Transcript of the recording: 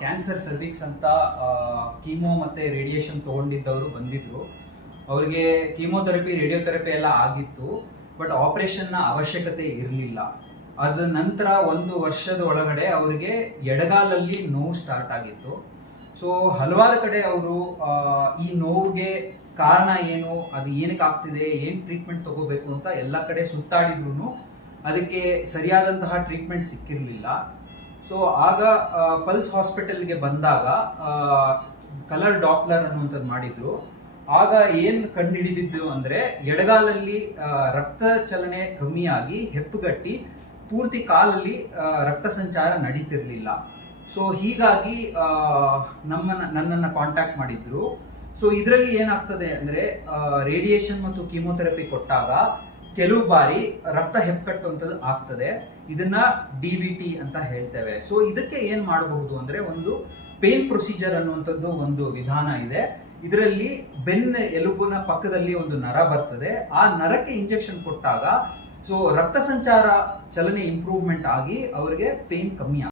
Cancer cervix ಅಂತ chemo ಮತ್ತೆ radiation ತಗೊಂಡಿದ್ದವರು ಬಂದಿದ್ರು. ಅವರಿಗೆ ಕೀಮೋಥೆರಪಿ ರೇಡಿಯೋಥೆರಪಿ ಎಲ್ಲ ಆಗಿತ್ತು, ಬಟ್ ಆಪರೇಷನ್ನ ಅವಶ್ಯಕತೆ ಇರಲಿಲ್ಲ. ಅದ ನಂತರ 1 ವರ್ಷದ ಒಳಗಡೆ ಅವರಿಗೆ ಎಡಗಾಲಲ್ಲಿ ನೋವು ಸ್ಟಾರ್ಟ್ ಆಗಿತ್ತು. ಸೊ ಹಲವಾರು ಕಡೆ ಅವರು ಈ ನೋವಿಗೆ ಕಾರಣ ಏನು, ಅದು ಏನಕ್ಕೆ ಆಗ್ತಿದೆ, ಏನು ಟ್ರೀಟ್ಮೆಂಟ್ ತಗೋಬೇಕು ಅಂತ ಎಲ್ಲ ಕಡೆ ಸುತ್ತಾಡಿದ್ರು ಅದಕ್ಕೆ ಸರಿಯಾದಂತಹ ಟ್ರೀಟ್ಮೆಂಟ್ ಸಿಕ್ಕಿರಲಿಲ್ಲ. ಸೊ ಆಗ ಪಲ್ಸ್ ಹಾಸ್ಪಿಟಲ್ಗೆ ಬಂದಾಗ ಕಲರ್ ಡಾಪ್ಲರ್ ಅನ್ನುವಂಥದ್ದು ಮಾಡಿದ್ರು. ಆಗ ಏನು ಕಂಡುಹಿಡಿದಿದ್ದು ಅಂದರೆ ಎಡಗಾಲಲ್ಲಿ ರಕ್ತ ಚಲನೆ ಕಮ್ಮಿಯಾಗಿ ಹೆಪ್ಪುಗಟ್ಟಿ ಪೂರ್ತಿ ಕಾಲಲ್ಲಿ ರಕ್ತ ಸಂಚಾರ ನಡೀತಿರ್ಲಿಲ್ಲ. ಸೊ ಹೀಗಾಗಿ ನನ್ನನ್ನು ಕಾಂಟ್ಯಾಕ್ಟ್ ಮಾಡಿದ್ರು. ಸೊ ಇದರಲ್ಲಿ ಏನಾಗ್ತದೆ ಅಂದರೆ ರೇಡಿಯೇಷನ್ ಮತ್ತು ಕೀಮೋಥೆರಪಿ ಕೊಟ್ಟಾಗ ಕೆಲವು ಬಾರಿ ರಕ್ತ ಹೆಪ್ಪುಗಟ್ಟುವಂಥದ್ದು ಆಗ್ತದೆ. ಇದನ್ನ DVT ಅಂತ ಹೇಳ್ತೇವೆ. ಸೊ ಇದಕ್ಕೆ ಏನ್ ಮಾಡಬಹುದು ಅಂದ್ರೆ ಒಂದು ಪೇನ್ ಪ್ರೊಸೀಜರ್ ಅನ್ನುವಂಥದ್ದು ಒಂದು ವಿಧಾನ ಇದೆ. ಇದರಲ್ಲಿ ಬೆನ್ನ ಎಲುಬಿನ ಪಕ್ಕದಲ್ಲಿ ಒಂದು ನರ ಬರ್ತದೆ. ಆ ನರಕ್ಕೆ ಇಂಜೆಕ್ಷನ್ ಕೊಟ್ಟಾಗ ಸೊ ರಕ್ತ ಸಂಚಾರ ಚಲನೆ ಇಂಪ್ರೂವ್ಮೆಂಟ್ ಆಗಿ ಅವರಿಗೆ ಪೇನ್ ಕಮ್ಮಿ